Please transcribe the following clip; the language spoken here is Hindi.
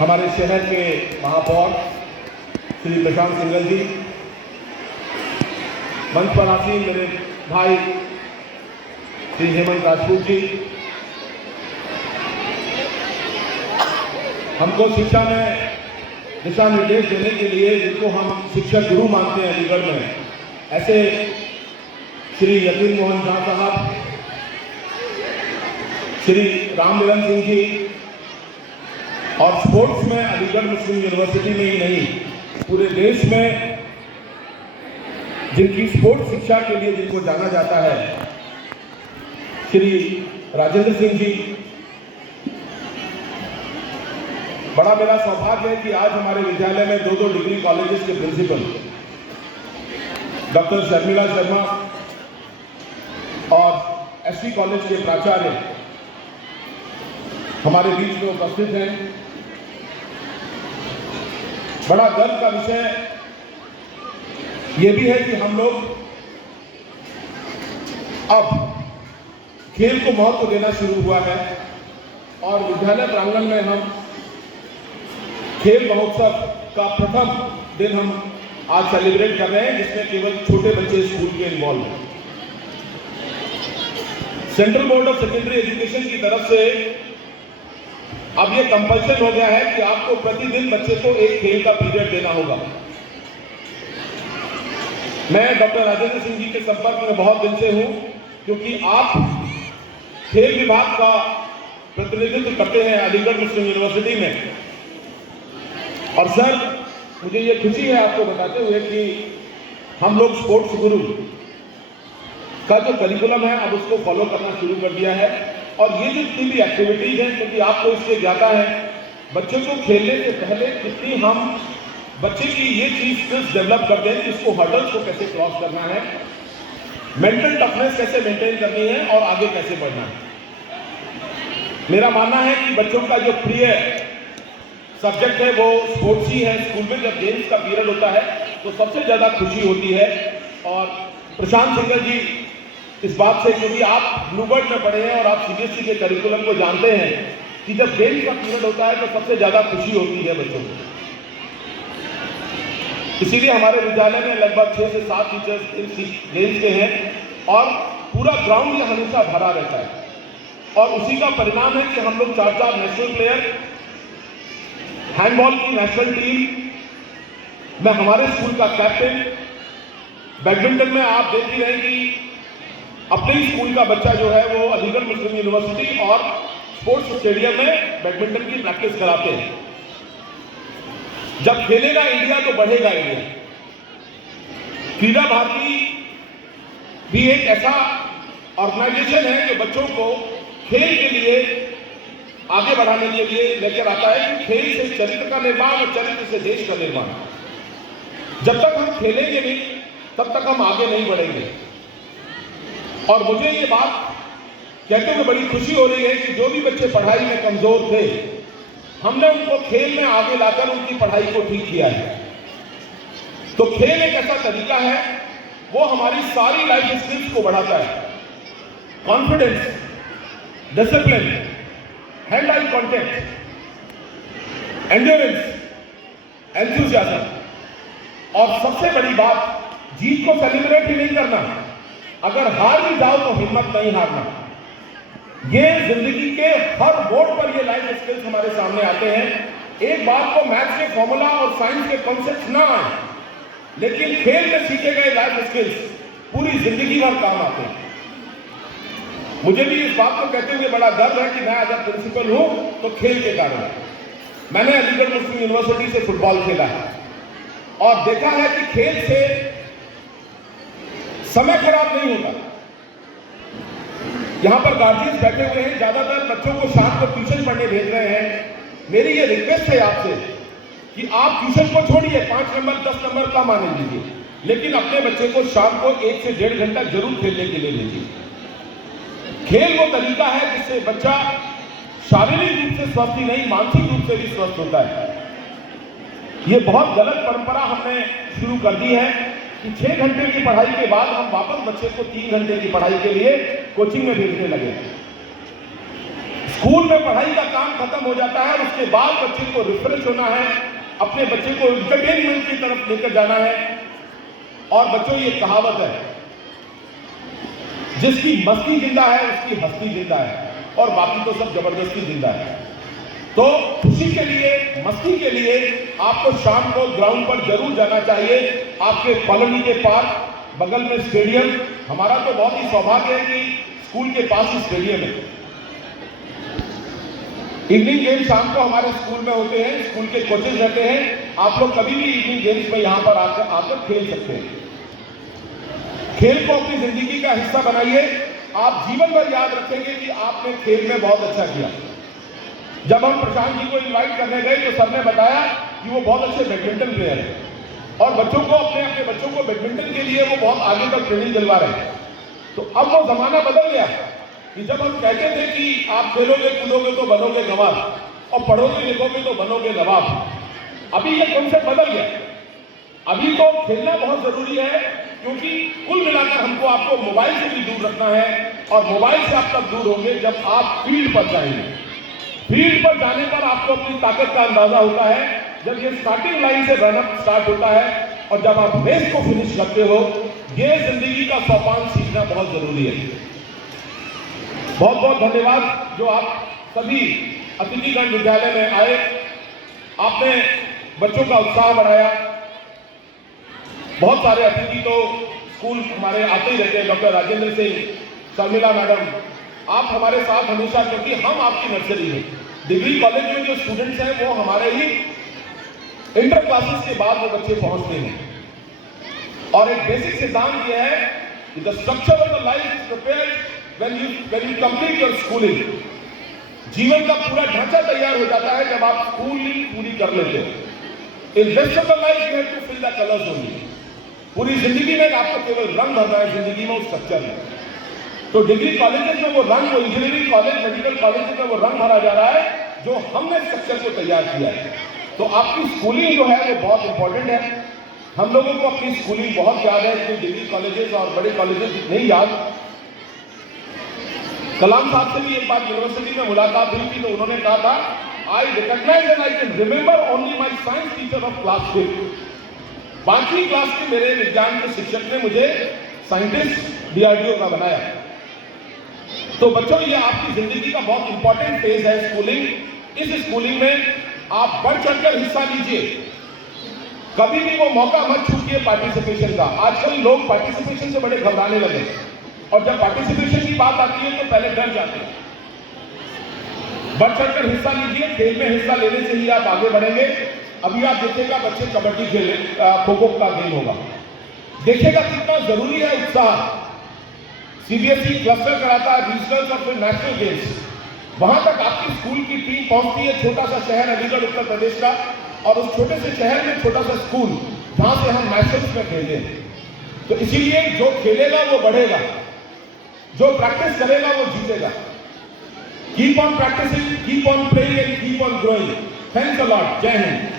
हमारे शहर के महापौर श्री प्रशांत सिंघल जी, मंच पर आसीन मेरे भाई श्री हेमंत राजपूत जी, हमको शिक्षा में दिशा निर्देश देने के लिए जिनको हम शिक्षक गुरु मानते हैं अलीगढ़ में, ऐसे श्री यतीन मोहन झा साहब, श्री रामनिरंजन सिंह जी, और स्पोर्ट्स में अलीगढ़ मुस्लिम यूनिवर्सिटी में ही नहीं पूरे देश में जिनकी स्पोर्ट्स शिक्षा के लिए जिनको जाना जाता है, श्री राजेंद्र सिंह जी। बड़ा मेरा सौभाग्य है कि आज हमारे विद्यालय में दो डिग्री कॉलेजेस के प्रिंसिपल डॉक्टर शर्मिला शर्मा और एसवी कॉलेज के प्राचार्य हमारे बीच में उपस्थित हैं। बड़ा गर्व का विषय यह भी है कि हम लोग अब खेल को महत्व देना शुरू हुआ है और विद्यालय प्रांगण में हम खेल महोत्सव का प्रथम दिन हम आज सेलिब्रेट कर रहे हैं, जिसमें केवल छोटे बच्चे स्कूल के इन्वॉल्व हैं। Central board of secondary education की तरफ से अब यह कंपल्सन हो गया है कि आपको प्रतिदिन बच्चे को एक खेल का पीरियड देना होगा। मैं डॉक्टर राजेंद्र सिंह जी के संपर्क में बहुत दिन से हूं, क्योंकि आप खेल विभाग का प्रतिनिधित्व करते हैं अलीगढ़ मुस्लिम यूनिवर्सिटी में। और सर, मुझे ये खुशी है आपको बताते हुए कि हम लोग स्पोर्ट्स गुरु का जो करिकुलम है अब उसको फॉलो करना शुरू कर दिया है। और ये जो जितनी भी एक्टिविटीज हैं, क्योंकि आपको इससे ज्यादा है बच्चों को खेलने से पहले कितनी हम बच्चे की ये चीज स्किल्स डेवलप कर दें कि इसको हर्डल्स को कैसे क्रॉस करना है, मेंटल टफनेस कैसे मेंटेन करनी है और आगे कैसे बढ़ना है। मेरा मानना है कि बच्चों का जो प्रिय सब्जेक्ट है वो स्पोर्ट्स ही है। स्कूल में जब गेम्स का पीरियड होता है तो सबसे ज्यादा खुशी होती है। और प्रशांत सिंघल जी इस बात से, क्योंकि आप ब्लूबर्ड में पढ़े हैं और आप सीबीएसई के करिकुलम को जानते हैं कि जब गेम्स का पीरियड होता है तो सबसे ज्यादा खुशी होती है बच्चों को। इसीलिए हमारे विद्यालय में लगभग 6 से 7 टीचर्स गेम्स के हैं और पूरा ग्राउंड हमेशा भरा रहता है। और उसी का परिणाम है कि हम लोग 4 नेशनल प्लेयर, हैंडबॉल की नेशनल टीम में हमारे स्कूल का कैप्टन, बैडमिंटन में आप देख ही रहे कि अपने ही स्कूल का बच्चा जो है वो अलीगढ़ मुस्लिम यूनिवर्सिटी और स्पोर्ट्स स्टेडियम में बैडमिंटन की प्रैक्टिस कराते हैं। जब खेलेगा इंडिया तो बढ़ेगा इंडिया। क्रीड़ा भारती भी एक ऐसा ऑर्गेनाइजेशन है जो बच्चों को खेल के लिए आगे बढ़ाने के लिए लेकर आता है कि खेल से चरित्र का निर्माण और चरित्र से देश का निर्माण। जब तक हम खेलेंगे नहीं तब तक हम आगे नहीं बढ़ेंगे। और मुझे ये बात कहते हुए बड़ी खुशी हो रही है कि जो भी बच्चे पढ़ाई में कमजोर थे, हमने उनको खेल में आगे लाकर उनकी पढ़ाई को ठीक किया है। तो खेल एक ऐसा तरीका है, वो हमारी सारी लाइफ स्किल्स को बढ़ाता है। Confidence, discipline, hand eye contact, endurance, enthusiasm और सबसे बड़ी बात, जीत को सेलिब्रेट ही नहीं करना, अगर हार भी जाओ तो हिम्मत नहीं हारना। ये जिंदगी के हर मोड़ पर ये लाइफ स्किल्स हमारे सामने आते हैं। एक बात को मैथ्स के फॉर्मूला और साइंस के कॉन्सेप्ट ना आए, लेकिन खेल में सीखे गए लाइफ स्किल्स पूरी जिंदगी भर काम आते हैं। मुझे भी इस बात को कहते हुए बड़ा गर्व है कि मैं अगर प्रिंसिपल हूं तो खेल के कारण। मैंने अलीगढ़ मुस्लिम यूनिवर्सिटी से फुटबॉल खेला है और देखा है कि खेल से समय खराब नहीं होता। यहां पर गार्जियंस बैठे हुए हैं, ज्यादातर बच्चों को शाम को ट्यूशन पढ़ने भेज रहे हैं। मेरी ये रिक्वेस्ट है आपसे कि आप ट्यूशन को छोड़िए, 5 नंबर 10 नंबर का मान लीजिए, लेकिन अपने बच्चे को शाम को 1 से 1.5 घंटा जरूर खेलने के लिए भेजिए। खेल वो तरीका है जिससे बच्चा शारीरिक रूप से स्वस्थ ही नहीं, मानसिक रूप से भी स्वस्थ होता है। ये बहुत गलत परंपरा हमने शुरू कर दी है कि 6 घंटे की पढ़ाई के बाद हम वापस बच्चे को 3 घंटे की पढ़ाई के लिए कोचिंग में भेजने लगे। स्कूल में पढ़ाई का काम खत्म हो जाता है और उसके बाद बच्चे को रिफ्रेश होना है, अपने बच्चे को एंटरटेनमेंट की तरफ लेकर जाना है। और बच्चों, ये कहावत है, जिसकी मस्ती जिंदा है उसकी हस्ती जिंदा है, और बाकी तो सब जबरदस्ती जिंदा है। तो खुशी के लिए, मस्ती के लिए आपको शाम को ग्राउंड पर जरूर जाना चाहिए। आपके कॉलोनी के पार्क, बगल में स्टेडियम, हमारा तो बहुत ही सौभाग्य है कि स्कूल के पास ही स्टेडियम है। इवनिंग गेम शाम को हमारे स्कूल में होते हैं, स्कूल के कोचेज रहते हैं। आप लोग कभी भी इवनिंग गेम्स में यहां पर आकर खेल सकते हैं। खेल को अपनी जिंदगी का हिस्सा बनाइए। आप जीवन भर याद रखेंगे कि आपने खेल में बहुत अच्छा किया। जब हम प्रशांत जी को इनवाइट करने गए तो सबने बताया कि वो बहुत अच्छे बैडमिंटन प्लेयर हैं और बच्चों को, अपने बच्चों को बैडमिंटन के लिए वो बहुत आगे तक ट्रेनिंग दिलवा रहे हैं। तो अब वो जमाना बदल गया कि जब हम कहते थे कि आप खेलोगे कूदोगे तो बनोगे गंवार और पढ़ोगे लिखोगे तो बनोगे नवाब। अभी ये कॉन्सेप्ट बदल गया। अभी तो खेलना बहुत जरूरी है, क्योंकि कुल मिलाकर हमको आपको मोबाइल से भी दूर रखना है, और मोबाइल से आप तब दूर होंगे जब आप फील्ड पर जाएंगे। फील्ड पर जाने पर आपको अपनी ताकत का अंदाजा होता है, जब ये स्टार्टिंग लाइन से रनअप स्टार्ट होता है और जब आप रेस को फिनिश करते हो। ये जिंदगी का सोपान सीखना बहुत जरूरी है। बहुत बहुत धन्यवाद जो आप सभी अतिथिगण विद्यालय में आए, आपने बच्चों का उत्साह बढ़ाया। बहुत सारे अतिथि तो स्कूल हमारे आते ही रहते हैं, डॉक्टर राजेंद्र सिंह, शर्मिला मैडम, आप हमारे साथ हमेशा, क्योंकि हम आपकी नर्सरी हैं। डिग्री कॉलेज में जो स्टूडेंट्स हैं वो हमारे ही इंटर क्लासेस के बाद वो बच्चे पहुंचते हैं। और एक बेसिक सिद्धांत यह है कि the structure of the life is prepared when you complete your schooling. जीवन का पूरा ढांचा तैयार हो जाता है जब आप स्कूलिंग पूरी कर लेते हो। In rest of the life you have to fill the colours only. पूरी जिंदगी में आपको केवल रंग भरना है, जिंदगी में उस स्ट्रक्चर में। तो डिग्री कॉलेजेस में वो रंग, वो इंजीनियरिंग कॉलेज, मेडिकल कॉलेजेस में वो रंग भरा जा रहा है जो हमने स्ट्रक्चर को तैयार किया है। तो आपकी स्कूलिंग जो है वो बहुत इंपॉर्टेंट है। हम लोगों को अपनी स्कूलिंग बहुत याद है, इसलिए डिग्री कॉलेजेस और बड़े कॉलेजेस नहीं याद। कलाम साहब से भी एक बार यूनिवर्सिटी में मुलाकात हुई थी तो उन्होंने कहा था, I recognise and I can remember only my science teacher of class 5th। 5वीं क्लास के मेरे विज्ञान के शिक्षक ने मुझे साइंटिस्ट डीआरडीओ का बनाया। तो बच्चों, ये आपकी जिंदगी का बहुत इंपॉर्टेंट फेज है स्कूलिंग। इस स्कूलिंग में आप बढ़ चढ़कर हिस्सा लीजिए, कभी भी वो मौका मत छूटिए पार्टिसिपेशन का। आजकल लोग पार्टिसिपेशन से बड़े घबराने लगे और जब पार्टिसिपेशन की बात आती है तो पहले डर जाते हैं। बढ़ चढ़कर हिस्सा लीजिए, खेल में हिस्सा लेने से ही आप आगे बढ़ेंगे। अभी आप देखिएगा बच्चे कबड्डी खेले, खो-खो का गेम होगा, देखिएगा कितना जरूरी है उत्साह। सीबीएसई क्लस्टर कराता है रीजनल और फिर नेशनल गेम्स, वहां तक आपकी स्कूल की टीम पहुंचती है। छोटा सा शहर अलीगढ़ उत्तर प्रदेश का, और उस छोटे से शहर में छोटा सा स्कूल जहां से हम नेशनल्स में खेलते हैं। तो इसीलिए जो खेलेगा वो बढ़ेगा, जो प्रैक्टिस करेगा वो जीतेगा। Keep on practising, keep on playing and keep on growing. Thanks a lot. Jai Hind.